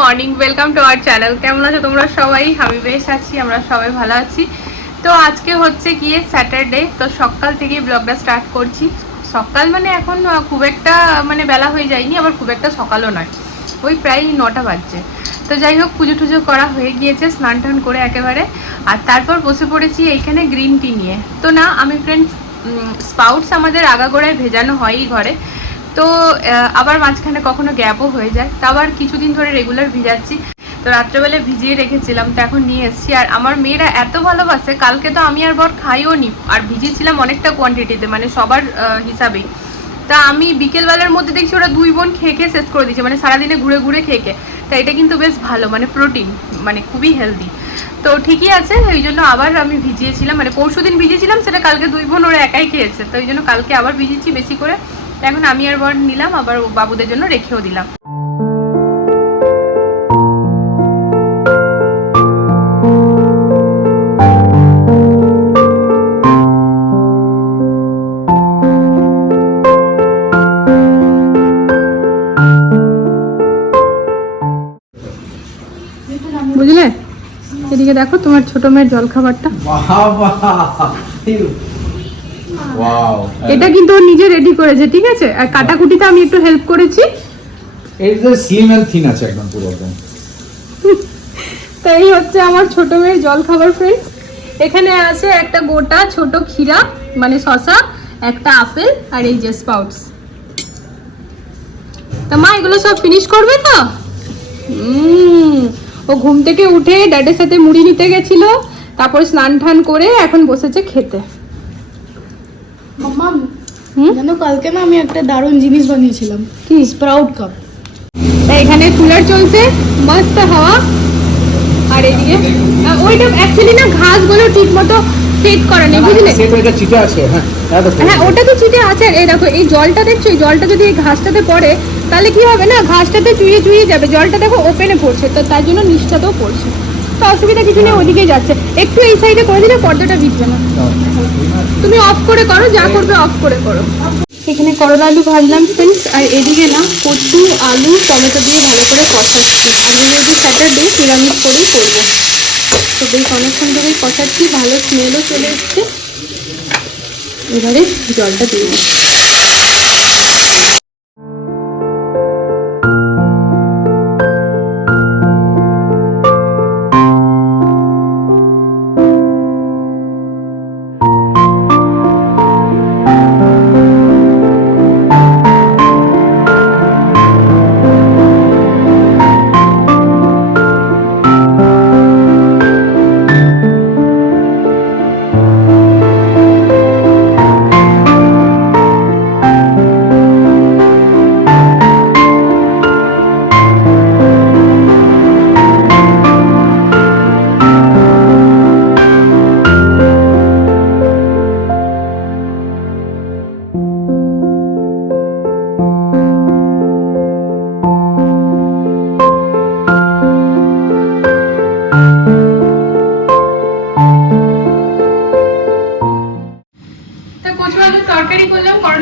Morning welcome to our channel কেমন আছো তোমরা সবাই? আমি বেশ আছি, আমরা সবাই ভালো আছি। তো আজকে হচ্ছে গিয়ে স্যাটারডে তো সকাল থেকেই ব্লগটা স্টার্ট করছি। সকাল মানে এখন খুব একটা মানে বেলা হয়ে যায়নি, আবার খুব একটা সকালও নয়। ওই প্রায় নটা বাজছে। তো যাই হোক, পুজো টুজো করা হয়ে গিয়েছে, স্নান টান করে একেবারে। আর তারপর বসে পড়েছি এইখানে গ্রিন টি নিয়ে। তো না, আমি ফ্রেন্ডস স্পাউটস আমাদের আগাগোড়ায় ভেজানো হয়ই ঘরে। তো আবার মাঝখানে কখনো গ্যাপও হয়ে যায়। তো আবার কিছুদিন ধরে রেগুলার ভিজাচ্ছি। তো রাত্রেবেলা ভিজিয়ে রেখেছিলাম, তো এখন নিয়ে এসেছি। আর আমার মেয়েরা এত ভালোবাসে, কালকে তো আমি আর বর খাইও নি। আর ভিজিয়েছিলাম অনেকটা কোয়ান্টিটিতে মানে সবার হিসাবেই। তা আমি বিকেলবেলার মধ্যে দেখছি ওরা দুই বোন খেয়ে খেয়ে শেষ করে দিচ্ছে মানে সারাদিনে ঘুরে ঘুরে খেয়ে খেয়ে। তা এটা কিন্তু বেশ ভালো মানে প্রোটিন মানে খুবই হেলদি তো ঠিকই আছে ওই জন্য আবার আমি ভিজিয়েছিলাম মানে পরশু দিন ভিজিয়েছিলাম, সেটা কালকে দুই বোন ওরা একাই খেয়েছে। তো ওই জন্য কালকে আবার ভিজিয়েছি বেশি করে। এখন আমি আর বর নিলাম, আবার বাবুদের জন্য রেখেও দিলাম। বুঝলে? এদিকে দেখো তোমার ছোট মেয়ের জলখাবারটা। এটা কিন্তু ও নিজে রেডি করেছে ঠিক আছে? আর কাটাকুটিতে আমি একটু হেল্প করেছি। এই যে স্লিম এন্ড থিন আছে একদম পুরো একদম। তো এই হচ্ছে আমার ছোট মেয়ের জল খাবার ফ্রেন্ডস এখানে আছে একটা গোটা ছোট ক্ষীরা মানে শশা একটা আপেল আর এই যে স্পাউটস তা মা এগুলো সব ফিনিশ করবে তো? ও ঘুম থেকে উঠে ড্যাডের সাথে মুড়ি নিতে গেছিল তারপর স্নান টান করে এখন বসেছে খেতে। মাম্মা জানো কালকে না আমি একটা দারুণ জিনিস বানিয়েছিলাম কি? Sprout cup. এখানে কুলার চলছে মস্ত হাওয়া। আর এদিকে ওইটা অ্যাকচুয়ালি না ঘাসগুলো ঠিক মতো সেট করা নেই বুঝলে? সেটা এটা চিটে আছে হ্যাঁ হ্যাঁ ওটা তো চিটে আছে আর এই দেখো এই জলটা দেখছ এই জলটা যদি এই ঘাসটাতে পড়ে তাহলে কি হবে না ঘাসটাতে চুইয়ে চুইয়ে যাবে জলটা দেখো ওপেনে পড়ছে তো তার জন্য নিচটাতেও পড়ছে। তো অসুবিধা কিছু নেই ওদিকে যাচ্ছে। একটু এই সাইডে করে দিলে পর্দাটা ভিজবে না। তুমি অফ করে করো, যা করবে অফ করে করো। এখানে করলা আলু ভাজলাম ফ্রেন্ডস আর এদিকে না কচু, আলু, টমেটো দিয়ে ভালো করে কষাচ্ছি। আজকে যেহেতু স্যাটারডে নিরামিষ করেই করব। তো বেশ অনেকক্ষণ ধরেই কষাচ্ছি, ভালো স্মেলও চলে এসছে। এবারে জলটা দিয়ে দিই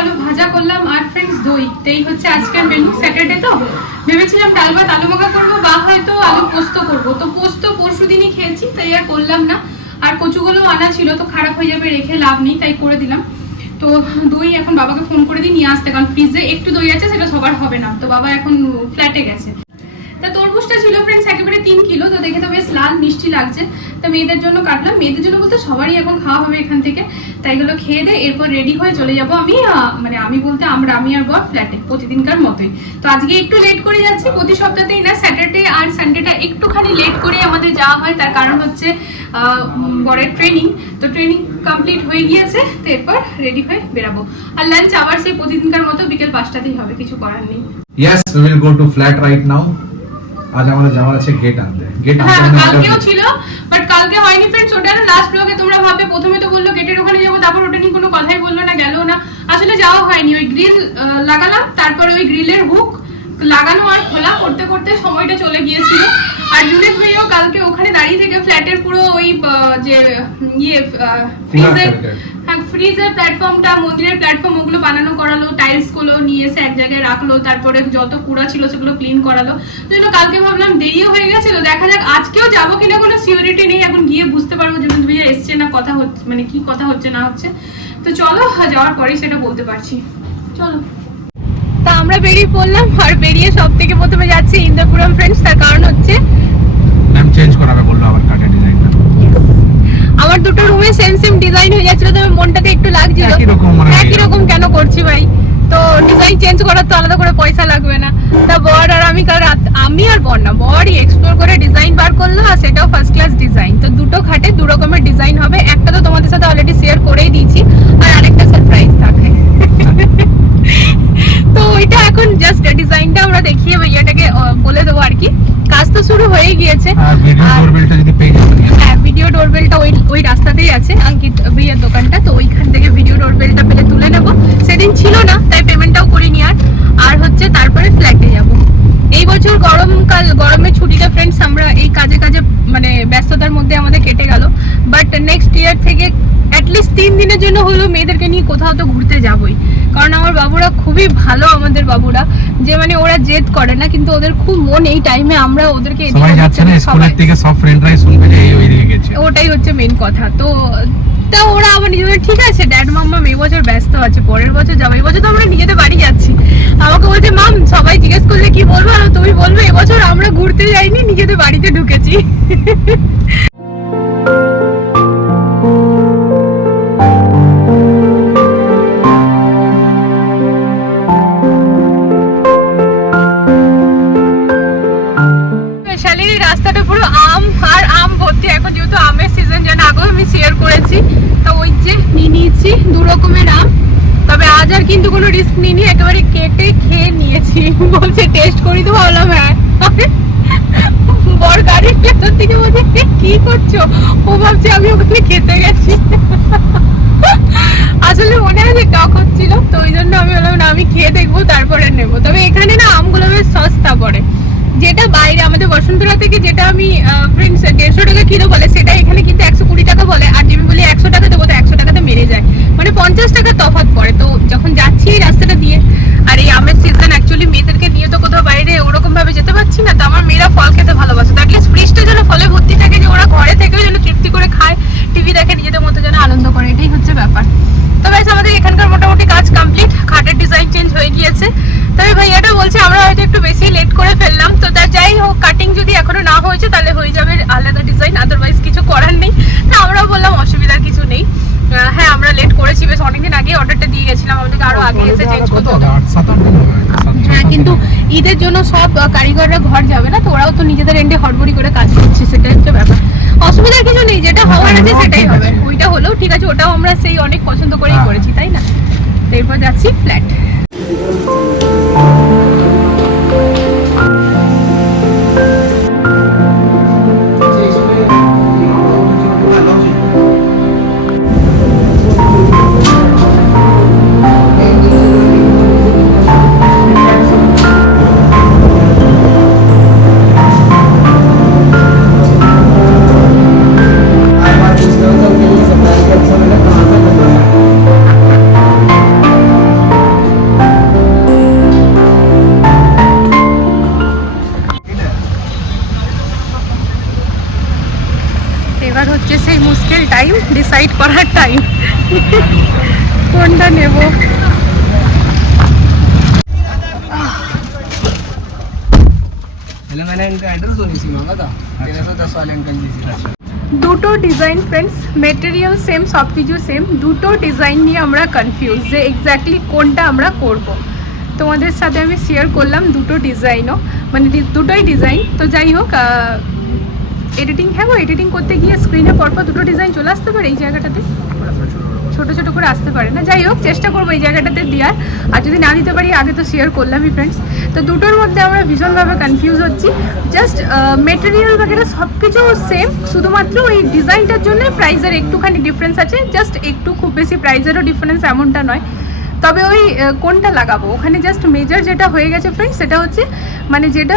আলু ভাজা করলাম আর ফ্রেন্ডস দই। এই হচ্ছে আজকের মেনু স্যাটারডে তো? ভেবেছিলাম ডাল ভাত, আলু মাখা করব, বা হয়তো আলু পোস্ত করব। তো পোস্ত পরশু দিনই খেয়েছি, তাই আর করলাম না। আর কচুগুলো আনা ছিল, তো খারাপ হয়ে যাবে, রেখে লাভ নেই, তাই করে দিলাম। তো দই এখন বাবাকে ফোন করে দিই, নিয়ে আসতে। কারণ ফ্রিজে একটু দই আছে, সেটা সবার হবে না। তো বাবা এখন ফ্ল্যাটে গেছে। তা তরমুজটা ছিল ফ্রেন্ডস একেবারে তিন কিলো, তো দেখে তো বেশ লাল, মিষ্টি লাগছে। তা মেয়েদের জন্য কাটলাম। মেয়েদের জন্য বলতে সবারই এখন খাওয়া হবে এখান থেকে। তাই এগুলো খেয়ে দে, এরপর রেডি হয়ে চলে যাব আমি মানে আমি বলতে আমরা, আমি আর বর ফ্ল্যাটে প্রতিদিনকার মতোই। তো আজকে একটু লেট করে যাচ্ছি, প্রতি সপ্তাহতেই না স্যাটারডে আর সানডেটা একটুখানি লেট করে আমাদের যাওয়া হয়। তার কারণ হচ্ছে বরের ট্রেনিং তো ট্রেনিং কমপ্লিট হয়ে গিয়েছে, তো এরপর রেডি হয়ে বেরাবো। আর লাঞ্চ আবার সেই প্রতিদিনকার মতো বিকেল পাঁচটাতেই হবে, কিছু করার নেই। Yes we will go to flat right now আজ আমাদের যাওয়ার আছে গেট আনতে। গেট হ্যাঁ আনতে কালকেও ছিল বাট কালকে হয়নি ফ্রেন্ডস ওটা লাস্ট ব্লগে তোমরা ভাবে প্রথমে তো বলল গেটের ওখানে যাব তারপর ওটা নিয়ে কোনো কথাই বলল না গেল না। আসলে যাওয়া হয়নি ওই গ্রিল লাগালাম তারপরে ওই গ্রিলের হুক লাগানো আর খোলা করতে করতে সময়টা চলে গিয়েছিল। আর জুনেদ ভাইও কালকে ওখানে দাঁড়িয়ে থেকে ফ্ল্যাটের পুরো ওই যে ইয়ে ফ্রিজের হ্যাঁ ফ্রিজের প্ল্যাটফর্মটা মন্দিরের প্ল্যাটফর্ম ওগুলো বানানো করালো টাইলসগুলো নিয়ে এসে এক জায়গায় রাখল তারপরে যত কুড়া ছিল সেগুলো ক্লিন করালো। তো জন্য কালকে ভাবলাম দেরিও হয়ে গেছিল দেখা যাক আজকেও যাব কিনা কোনো সিওরিটি নেই এখন গিয়ে বুঝতে পারব যে ভাইয়া এসছে না কথা হচ্ছে মানে কি কথা হচ্ছে না হচ্ছে। তো চলো যাওয়ার পরেই সেটা বলতে পারছি। চলো। আমরা বেরিয়ে পড়লাম আর বেরিয়ে সব থেকে প্রথমে যাচ্ছি ইন্দ্রপুরম ফ্রেন্ডস তার কারণ হচ্ছে ম্যাম চেঞ্জ করাবে বলল আবার কাটের ডিজাইনটা আমার দুটো রুমে সেম সেম ডিজাইন হয়ে যাচ্ছিল তবে মনটাতে একটু লাগছিল। একই রকম কেন করছি ভাই? তো ডিজাইন চেঞ্জ করার তো আলাদা করে পয়সা লাগবে না। তা বর আর আমি কাল রাত আমি আর বর না বরই এক্সপ্লোর করে ডিজাইন বার করল আর সেটাও ফার্স্ট ক্লাস ডিজাইন তো দুটো খাটে দু রকমের ডিজাইন হবে একটা তো তোমাদের সাথে অলরেডি শেয়ার করেই দিয়েছি আর আরেকটা সারপ্রাইজ থাকে তো ওইটা এখন জাস্ট ডিজাইনটা আমরা দেখিয়ে ভাইয়াটাকে আহ, বলে দেবো আর কি কাজ তো শুরু হয়ে গিয়েছে আর ভিডিও আর- ডোরবেলটা যদি পেয়ে যাবেন হ্যাঁ ভিডিও ডোরবেলটা ওই ওই রাস্তাতেই আছে অঙ্কিত ভাইয়ার দোকানটা তো ওইখান থেকে ভিডিও ডোরবেলটা পেলে তুলে নেব সেদিন ছিল না তাই পেমেন্টটাও করিনি আর আর হচ্ছে তারপরে ফ্ল্যাটে যাব এই বছর গরমকাল গরমের ছুটিটা ফ্রেন্ডস আমরা এই কাজে কাজে মানে ব্যস্ততার মধ্যে আমাদের কেটে গেল বাট নেক্সট ইয়ার থেকে অ্যাটলিস্ট তিন দিনের জন্য হলেও মেয়েদেরকে নিয়ে কোথাও তো ঘুরতে যাবই। কারণ আমার বাবুরা খুবই ভালো আমাদের বাবুরা। যে মানে ওরা জেদ করে না কিন্তু ওদের খুব মন এই টাইমে আমরা ওদেরকে সবাই যাচ্ছে না স্কুলের থেকে সব ফ্রেন্ডরাই শুনবে যে এই ওইদিকে গেছে। ওটাই হচ্ছে মেন কথা। তো তা ওরা আবার নিজেদের ঠিক আছে ড্যাড মাম্মা এই বছর ব্যস্ত আছে পরের বছর যাব এই বছর তো আমরা নিজেদের বাড়ি যাচ্ছি। আমাকে বলছে মাম সবাই জিজ্ঞেস করলে কি বলব? আর তুমি বলবে এবছর আমরা ঘুরতে যাইনি নিজেদের বাড়িতে ঢুকেছি। রকমের আম তবে আজ আর কিন্তু কোনো রিস্ক নিইনি একেবারে কেটে খেয়ে নিয়েছি। বলছে টেস্ট করি তো ভাবলাম হ্যাঁ। বর গাড়ির ভেতর থেকে বলছে "এ, কি করছ? ও ভাবছে আমি ওখানে খেতে গেছি। আসলে মনে যে টক হচ্ছিল তো ওই জন্য আমি বললাম না আমি খেয়ে দেখব তারপরে নেব। তবে এখানে না আমগুলো বেশ সস্তা পড়ে। যেটা বাইরে, আমাদের বসন্তরা থেকে যেটা আমি ফ্রেন্ডস দেড়শো টাকা কিলো বলে, সেটা এখানে কিন্তু একশো কুড়ি টাকা বলে, আর যেমনি বলি একশো টাকা দেবো, তো একশো টাকাতে মেরে যায়। মানে পঞ্চাশ টাকা তফাৎ পড়ে তো যখন যাচ্ছি এই রাস্তাটা দিয়ে, আর এই আমের সিজন অ্যাকচুয়ালি মেয়েদেরকে নিয়ে তো কোথাও বাইরে ওরকম ভাবে যেতে পারছি না, তো আমার মেয়েরা ফল খেতে ভালোবাসে তো অ্যাটলিস্ট ফ্রিজটা যেন ফলে ভর্তি থাকে যে ওরা ঘরে থেকেও যেন তৃপ্তি করে খায় টিভি দেখে নিজেদের মতো যেন আনন্দ করে এটাই হচ্ছে ব্যাপার তো গাইস আমাদের এখানকার মোটামুটি কাজ কমপ্লিট খাটের ডিজাইন চেঞ্জ হয়ে গিয়েছে তবে ভাইয়াটা বলছে আমরা হয়তো একটু বেশি লেট করে ফেললাম তো তা যাই হোক কাটিং যদি এখনও না হয়েছে তাহলে হয়ে যাবে আলাদা ডিজাইন আদারওয়াইজ কিছু করার নেই তো আমরাও বললাম অসুবিধার কিছু নেই আহ, হ্যাঁ আমরা লেট করেছি বেশ অনেকদিন আগে অর্ডারটা দিয়ে গেছিলাম আমাদেরকে আরও আগে এসে চেঞ্জ করতে হতো আট সাত আট দিন হবে সাত ছ হ্যাঁ সাত কিন্তু দিন। ঈদের জন্য সব আহ, কারিগররা ঘর যাবে না তো ওরাও তো নিজেদের এন্ডে হড়বড়ি করে কাজ করছে সেটা হচ্ছে ব্যাপার অসুবিধার কিছু নেই যেটা হওয়ার আছে সেটাই হবে। ওইটা হলেও ঠিক আছে ওটাও আমরা সেই অনেক পছন্দ করেই হ্যাঁ। করেছি তাই না তো এরপর যাচ্ছি ফ্ল্যাট দুটো ডিজাইন ফ্রেন্ডস মেটেরিয়াল সেম সব কিছু সেম দুটো ডিজাইন নিয়ে আমরা কনফিউজ যে এক্স্যাক্টলি কোনটা আমরা করব। তোমাদের সাথে আমি শেয়ার করলাম দুটো ডিজাইনও মানে দুটোই ডিজাইন তো যাই হোক এডিটিং হ্যাঁ গো এডিটিং করতে গিয়ে স্ক্রিনে পরপর দুটো ডিজাইন চলে আসতে পারে এই জায়গাটাতে? ছোট ছোট করে আসতে পারে না। যাই হোক, চেষ্টা করব এই জায়গাটাতে দেওয়ার। আর যদি না দিতে পারি, আগে তো শেয়ার করলামই ফ্রেন্ডস তো দুটোর মধ্যে আমরা ভীষণভাবে কনফিউজ হচ্ছি। জাস্ট মেটেরিয়াল বাগেরা সব কিছু সেম শুধুমাত্র ওই ডিজাইনটার জন্য প্রাইসের একটুখানি ডিফারেন্স আছে। জাস্ট একটু খুব বেশি প্রাইসেরও ডিফারেন্স এমনটা নয়। তবে ওই কোনটা লাগাবো? ওখানে জাস্ট মেজর যেটা হয়ে গেছে ফ্রেন্ড সেটা হচ্ছে মানে যেটা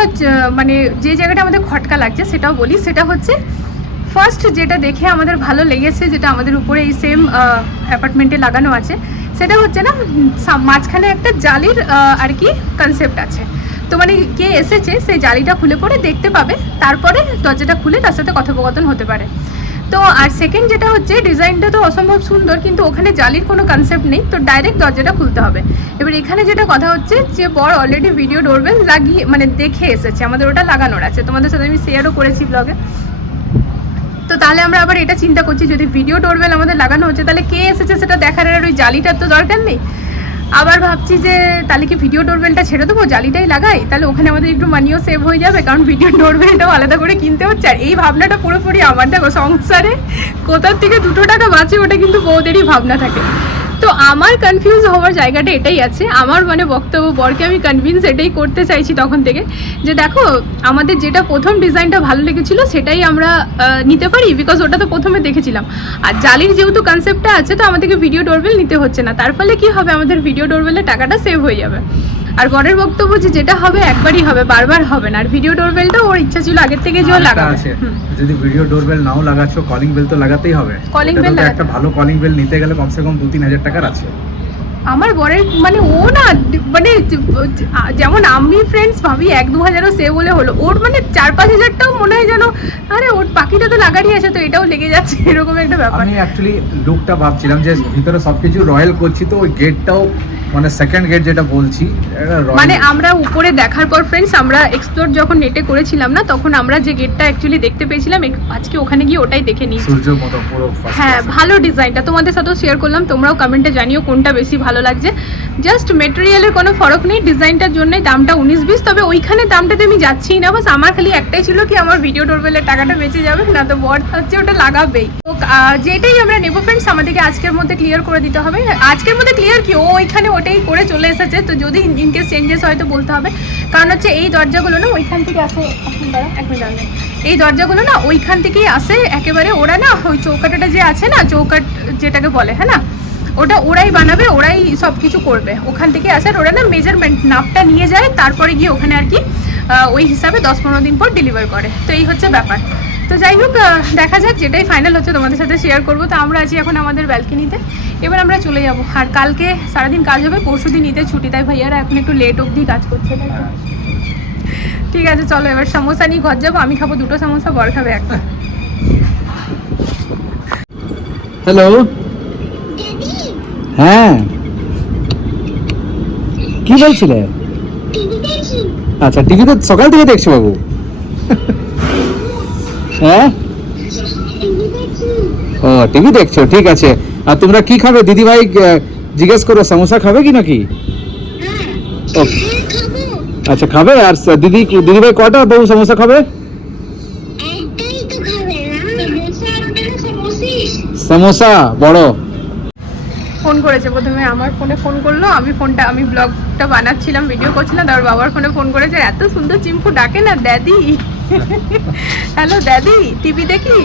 মানে যে জায়গাটা আমাদের খটকা লাগছে, সেটাও বলি। সেটা হচ্ছে ফার্স্ট যেটা দেখে আমাদের ভালো লেগেছে, যেটা আমাদের উপরে এই সেম অ্যাপার্টমেন্টে লাগানো আছে, সেটা হচ্ছে না মাঝখানে একটা জালির আর কি কনসেপ্ট আছে। তো মানে কে এসেছে, সেই জালিটা খুলে পরে দেখতে পাবে, তারপরে দরজাটা খুলে তার সাথে কথোপকথন হতে পারে। তো আর সেকেন্ড যেটা হচ্ছে ডিজাইনটা তো অসম্ভব সুন্দর, কিন্তু ওখানে জালির কোনো কনসেপ্ট নেই, তো ডাইরেক্ট দরজাটা খুলতে হবে। এবার এখানে যেটা কথা হচ্ছে, যে বর অলরেডি ভিডিও ডোরবেল লাগিয়ে মানে দেখে এসেছে, আমাদের ওটা লাগানোর আছে। তোমাদের সাথে আমি শেয়ারও করেছি ব্লগে তো তাহলে আমরা আবার এটা চিন্তা করছি, যদি ভিডিও ডোরবেল আমাদের লাগানো হচ্ছে, তাহলে কে এসেছে সেটা দেখার আর ওই জালিটার তো দরকার নেই? আবার ভাবছি যে, তাহলে কি ভিডিও ডোরবেলটা ছেড়ে দেবো, জালিটাই লাগাই? তাহলে ওখানে আমাদের একটু মানিও সেভ হয়ে যাবে, কারণ ভিডিও ডোরবেলটাও আলাদা করে কিনতে হচ্ছে। আর এই ভাবনাটা পুরোপুরি আমার দেখো, সংসারে কোথার থেকে দুটো টাকা বাঁচে, ওটা কিন্তু বউদেরই ভাবনা থাকে। তো আমার কনফিউজ হওয়ার জায়গাটা এটাই আছে। আমার মানে বক্তব্য বরকে আমি কনভিন্স এটাই করতে চাইছি তখন থেকে যে দেখো, আমাদের যেটা প্রথম ডিজাইনটা ভালো লেগেছিল সেটাই আমরা নিতে পারি বিকজ ওটা তো প্রথমে দেখেছিলাম। আর জালির যেহেতু কনসেপ্টটা আছে, তো আমাদেরকে ভিডিও ডোরবেল নিতে হচ্ছে না। তার ফলে কি হবে? আমাদের ভিডিও ডোরবেলের টাকাটা সেভ হয়ে যাবে। আর বরের বক্তব্য যে যেটা হবে একবারই হবে বারবার হবে না। আর ভিডিও ডোরবেলটা ওর ইচ্ছা ছিল আগের থেকে যে লাগাবে। আছে। যদি ভিডিও ডোরবেল নাও লাগাচ্ছ কলিং বেল তো লাগাতেই হবে। কলিং বেল একটা ভালো কলিং বেল নিতে গেলে কমসে কম দু তিন হাজার টাকার আছে। আমার বরের মানে ও না মানে যেমন আমি ফ্রেন্ডস ভাবি এক দু হাজারও সে বলে হলো। ওর মানে চার পাঁচ হাজারটাও মনে হয় যেন আরে ওর পাখিটা তো লাগারই আছে তো এটাও লেগে যাচ্ছে এরকম একটা ব্যাপার। আমি অ্যাকচুয়ালি লুকটা ভাবছিলাম যে ভিতরে সবকিছু রয়্যাল করছি তো ওই গেটটাও মানে সেকেন্ড গেট যেটা বলছি মানে আমরা উপরে দেখার পর ফ্রেন্ডস আমরা এক্সপ্লোর যখন নেটে করেছিলাম না তখন আমরা যে গেটটা অ্যাকচুয়ালি দেখতে পেয়েছিলাম আজকে ওখানে গিয়ে ওটাই দেখে সূর্য মতো পুরো হ্যাঁ ভালো ডিজাইনটা তোমাদের সাথেও শেয়ার করলাম তোমরাও কমেন্টে জানিও কোনটা বেশি ভালো লাগছে। জাস্ট মেটেরিয়ালের কোনো ফরক নেই ডিজাইনটার জন্যই দামটা উনিশ বিশ তবে ওইখানে দামটাতে আমি যাচ্ছিই না বাস আমার খালি একটাই ছিল কি আমার ভিডিও ডোরবেলের টাকাটা বেঁচে যাবে না তো বর হচ্ছে ওটা লাগাবেই। তো যেটাই আমরা নেব ফ্রেন্ডস আমাদেরকে আজকের মধ্যে ক্লিয়ার করে দিতে হবে। আজকের মধ্যে ক্লিয়ার কি? ও ওইখানে ওটাই করে চলে এসেছে। তো যদি ইনকেস চেঞ্জেস হয় তো বলতে হবে। কারণ হচ্ছে এই দরজাগুলো না ওইখান থেকে আসে। এই দরজাগুলো না ওইখান থেকেই আসে। একেবারে ওরা না ওই চৌকাটাটা যে আছে না, চৌকাট যেটাকে বলে হ্যাঁ না? ওটা ওরাই বানাবে, ওরাই সব কিছু করবে। ওখান থেকে আসে। ওরা না মেজারমেন্ট নাপটা নিয়ে যায়, তারপরে গিয়ে ওখানে আর কি ওই হিসাবে দশ পনেরো দিন পর ডেলিভার করে। তো এই হচ্ছে ব্যাপার। তো যাই হোক দেখা যাক যেটাই ফাইনাল হচ্ছে তোমাদের সাথে শেয়ার করব। তো আমরা আছি এখন আমাদের ব্যালকনিতে এবার আমরা চলে যাব। আর কালকে সারাদিন কাজ হবে পরশু দিন ঈদের ছুটি তাই ভাইয়ারা এখন একটু লেট অবধি কাজ করছে। ঠিক আছে চলো এবার সমোসা নিয়ে ঘর যাব আমি খাব দুটো সমোসা বর খাবে একটা। হ্যালো হ্যাঁ। কি বলছিলে? আচ্ছা টিভি তো সকাল থেকে দেখছ বাবু। হ্যাঁ? ও টিভি দেখছ ঠিক আছে। আর তোমরা কি খাবে? দিদি ভাই জিজ্ঞেস করো সমোসা খাবে কি নাকি? আচ্ছা খাবে? আর দিদি দিদি ভাই কটা বাবু সমোসা খাবে? সমোসা বড়। ফোন করেছে প্রথমে আমার ফোনে ফোন করল আমি ফোনটা আমি ব্লগটা বানাচ্ছিলাম ভিডিও করছিলাম তারপর বাবার ফোনে ফোন করেছে এত সুন্দর চিম্পু ডাকে না দ্যাদি হ্যালো দাদি টিভি দেখি?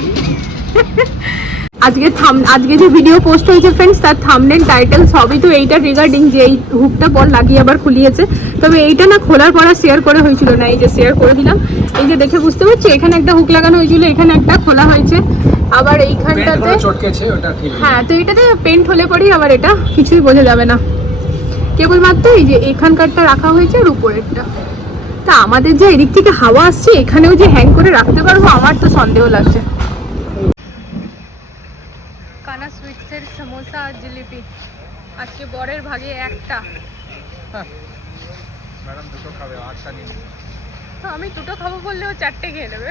আজকে থাম আজকে যে ভিডিও পোস্ট হয়েছে ফ্রেন্ডস তার থামনেল টাইটেল সবই তো এইটা রিগার্ডিং যে এই হুকটা পর লাগিয়ে আবার খুলিয়েছে। তবে এইটা না খোলার পর আর শেয়ার করে হয়েছিল না এই যে শেয়ার করে দিলাম। এই যে দেখে বুঝতে পারছি এখানে একটা হুক লাগানো হয়েছিল এখানে একটা খোলা হয়েছে। আবার এইখানটাতে চটকেছে ওটা ঠিক হ্যাঁ তো এটাতে পেন্ট হলে পরেই আবার এটা কিছুই বোঝা যাবে না। কেবলমাত্র এই যে এখানকারটা রাখা হয়েছে আর উপরেরটা। তা আমাদের যে এদিক থেকে হাওয়া আসছে এখানেও যে হ্যাং করে রাখতে পারব আমার তো সন্দেহ লাগছে। কানা সুইটসের সমোসা আর জিলিপি। আজকে বরের ভাগে একটা। ম্যাডাম দুটো খাবে আটটা নিয়ে। তো আমি দুটো খাব বললেও চারটে খেয়ে নেবে।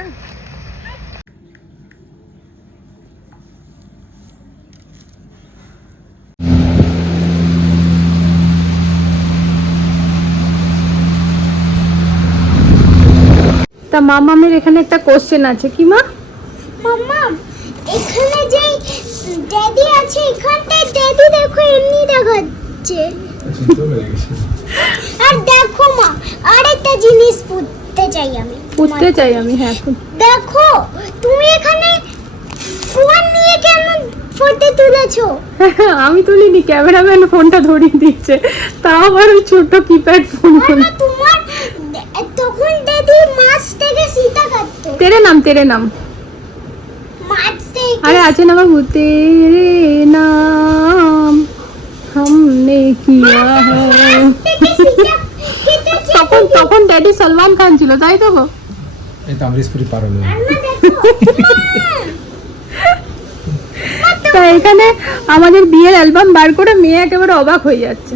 তা মামামের এখানে একটা কোশ্চেন আছে কি মা? মাম্মা এখানে যে ড্যাডি আছে এখানটায় ড্যাডি দেখো এমনি দেখাচ্ছে। আর দেখো মা আরেকটা জিনিস পুঁততে চাই আমি পুষতে চাই আমি হ্যাঁ দেখো তুমি এখানে ফোন নিয়ে কেন ফটো তুলেছো? আমি তুলিনি ক্যামেরাম্যান ফোনটা ধরিয়ে দিচ্ছে তাও আবার ওই ছোট্ট কিপ্যাড ফোন তোমার তখন দিদি মাছ থেকে সীতা কাটতো তেরে নাম তেরে নাম আরে আছেন আমার তেরে নাম হামনে কিয়া তখন তখন ড্যাডি সলমান খান ছিল তাই তো গো এই তামরিসপুরি পার হলো তা এখানে আমাদের বিয়ের অ্যালবাম বার করে মেয়ে একেবারে অবাক হয়ে যাচ্ছে